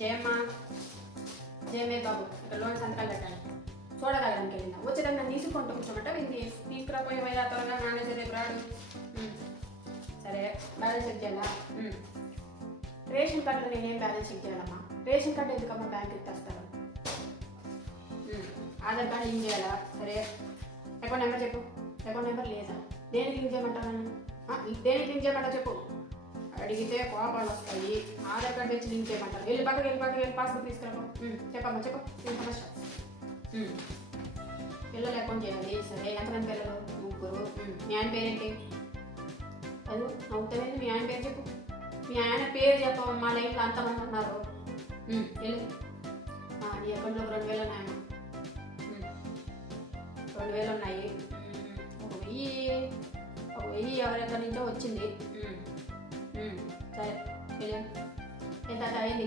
జయమ్మ జయమే బాబు ఇక్కడ లోన్ సంతకాలు పెట్టాలి. చూడగలడానికి వెళ్ళిందా వచ్చేదాన్ని నన్ను తీసుకుంటూ కూర్చోమంట వింది తీసుకురాపోయి వైరా త్వరగా మేనేజర్ రేపు రాడు. సరే బ్యాలెన్స్ చెక్ చేయాలా? రేషన్ కార్డులో నేనేం బ్యాలెన్స్ చెక్ చేయాలమ్మా? రేషన్ కార్డు ఎందుకమ్మా బ్యాంకుకి తెస్తారు? ఆధార్ కార్డు లింక్ చేయాలా? సరే అకౌంట్ నెంబర్ చెప్పు. అకౌంట్ నెంబర్ లేదా? దేనికి లింక్ చేయమంటావు నన్ను? దేనికి లింక్ చేయమంటా చెప్పు. అడిగితే కోపాలు వస్తాయి. ఆధార్ కార్డు తెచ్చి లింక్ చేయమంటారు. వెళ్ళి పక్కకి పాస్బుక్ తీసుకురాపో. చెప్పమ్మా చెప్పు సమస్య. పిల్లలు అకౌంట్ చేయాలి. సరే ఎంతమంది పిల్లలు? 3. మీ ఆయన పేరేంటి? అది అవుతాయండి. మీ ఆయన పేరు చెప్పు. మీ ఆయన పేరు చెప్పు. మా లైఫ్లో అంతమంది ఉన్నారు. వెళ్ళి నీ అకౌంట్లో 2,000 ఉన్నాయమ్మా. 2,000 ఉన్నాయి. 1,000 ఎవరెక్కడి నుంచో వచ్చింది. సరే వెళ్ళండి. ఎంత అయింది?